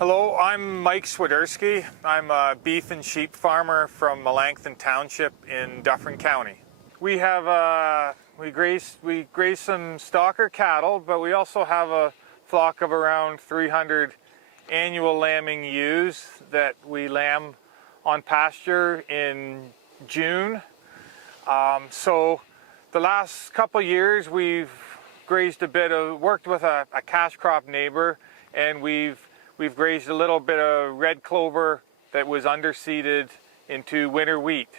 Hello, I'm Mike Swidersky. I'm a beef and sheep farmer from Melanchthon Township in Dufferin County. We have we graze some stocker cattle, but we also have a flock of around 300 annual lambing ewes that we lamb on pasture in June. So the last couple years we've grazed worked with a cash crop neighbor, and we've grazed a little bit of red clover that was underseeded into winter wheat.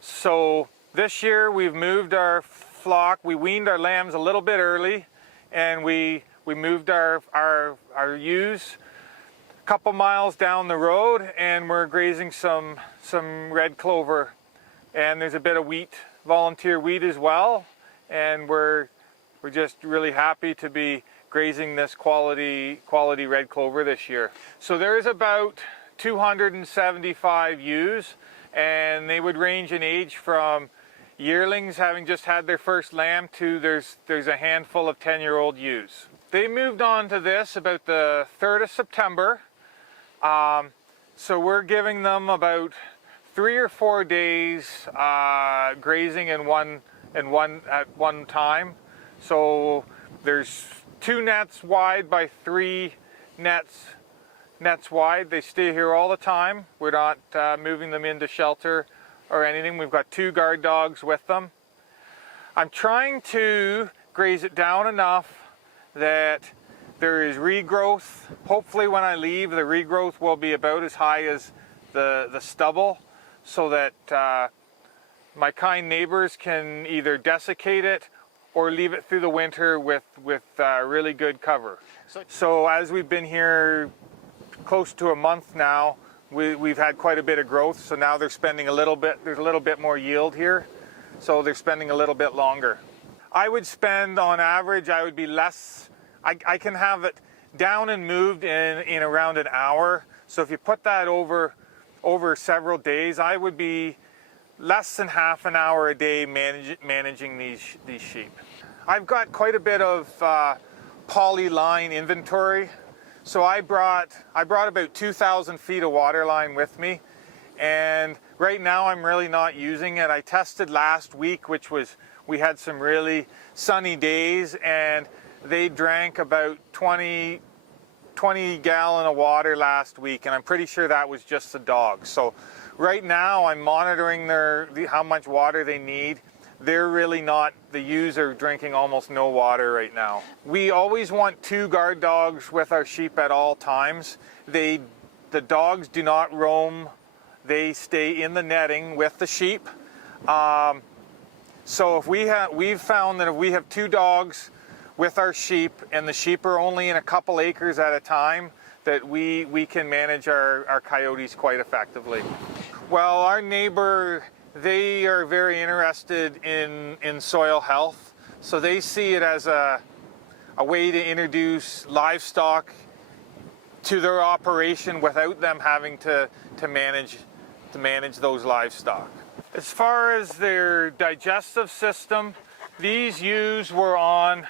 So this year we've moved our flock, we weaned our lambs a little bit early, and we moved our ewes a couple miles down the road, and we're grazing some red clover, and there's a bit of wheat, volunteer wheat as well, and we're just really happy to be grazing this quality red clover this year. So there is about 275 ewes, and they would range in age from yearlings having just had their first lamb to there's a handful of 10-year-old ewes. They moved on to this about the 3rd of September. So we're giving them about 3 or 4 days grazing at one time. So there's 2 nets wide by 3 nets wide. They stay here all the time. We're not moving them into shelter or anything. We've got 2 guard dogs with them. I'm trying to graze it down enough that there is regrowth. Hopefully when I leave, the regrowth will be about as high as the stubble, so that my kind neighbors can either desiccate it or leave it through the winter with really good cover. So as we've been here close to a month now, we've had quite a bit of growth. So now they're spending there's a little bit more yield here. So they're spending a little bit longer. I would spend, on average, I would be less, I can have it down and moved in around an hour. So if you put that over several days, I would be less than half an hour a day managing these sheep. I've got quite a bit of polyline inventory. So I brought about 2,000 feet of water line with me, and right now I'm really not using it. I tested last week, we had some really sunny days, and they drank about 20 gallon of water last week, and I'm pretty sure that was just the dogs. So right now I'm monitoring how much water they need. They're really not, the ewes are drinking almost no water right now. We always want 2 guard dogs with our sheep at all times. The dogs do not roam. They stay in the netting with the sheep. So we've found that if we have 2 dogs with our sheep, and the sheep are only in a couple acres at a time, that we can manage our coyotes quite effectively. Well, our neighbor, they are very interested in soil health, so they see it as a way to introduce livestock to their operation without them having to manage those livestock. As far as their digestive system, these ewes were on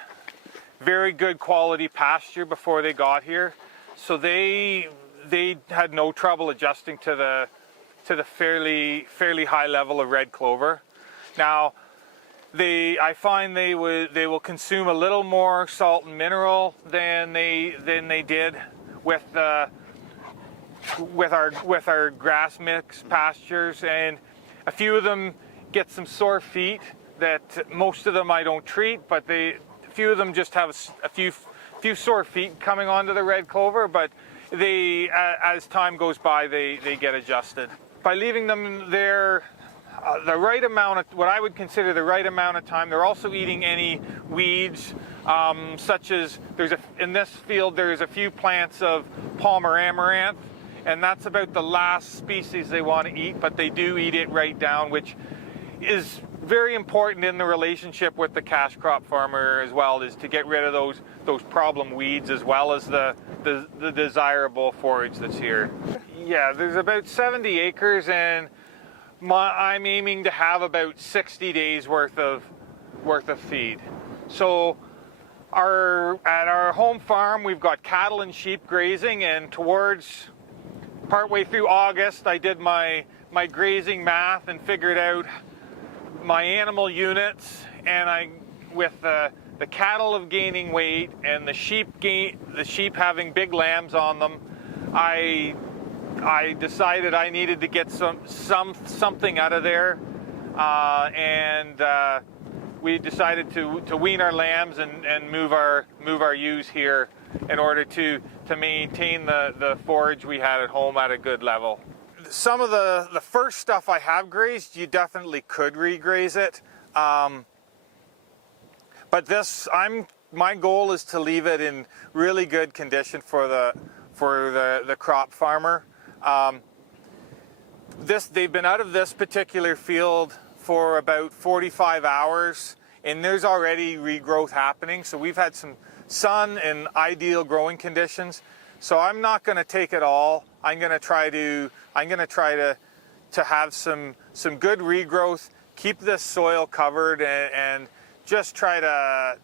very good quality pasture before they got here, so they had no trouble adjusting to the fairly high level of red clover. Now, I find they will consume a little more salt and mineral than they did with our grass mix pastures, and a few of them get some sore feet that most of them I don't treat, but a few of them just have a few sore feet coming onto the red clover, but as time goes by, they get adjusted. By leaving them there the right amount of, what I would consider the right amount of time, they're also eating any weeds, such as in this field there's a few plants of Palmer amaranth, and that's about the last species they want to eat, but they do eat it right down, which is very important in the relationship with the cash crop farmer as well, is to get rid of those problem weeds as well as the desirable forage that's here. Yeah, there's about 70 acres, and I'm aiming to have about 60 days worth of feed. So At our home farm, we've got cattle and sheep grazing, and towards partway through August, I did my grazing math and figured out my animal units, and with the cattle gaining weight and the sheep having big lambs on them, I decided I needed to get something out of there, and we decided to wean our lambs and move our ewes here in order to maintain the forage we had at home at a good level. Some of the first stuff I have grazed, you definitely could regraze it, but my goal is to leave it in really good condition for the crop farmer. They've been out of this particular field for about 45 hours, and there's already regrowth happening. So we've had some sun and ideal growing conditions. So I'm not going to take it all. I'm going to try to have some good regrowth, keep this soil covered, and just try.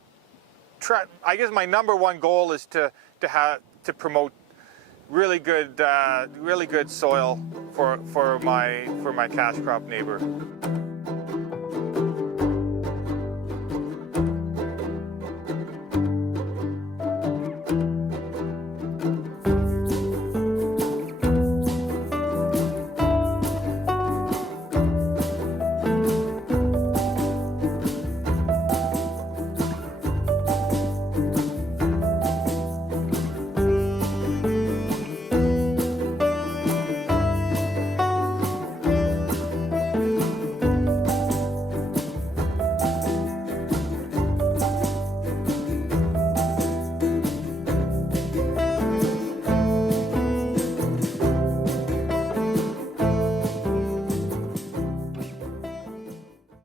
I guess my number one goal is to promote really good soil for my cash crop neighbor.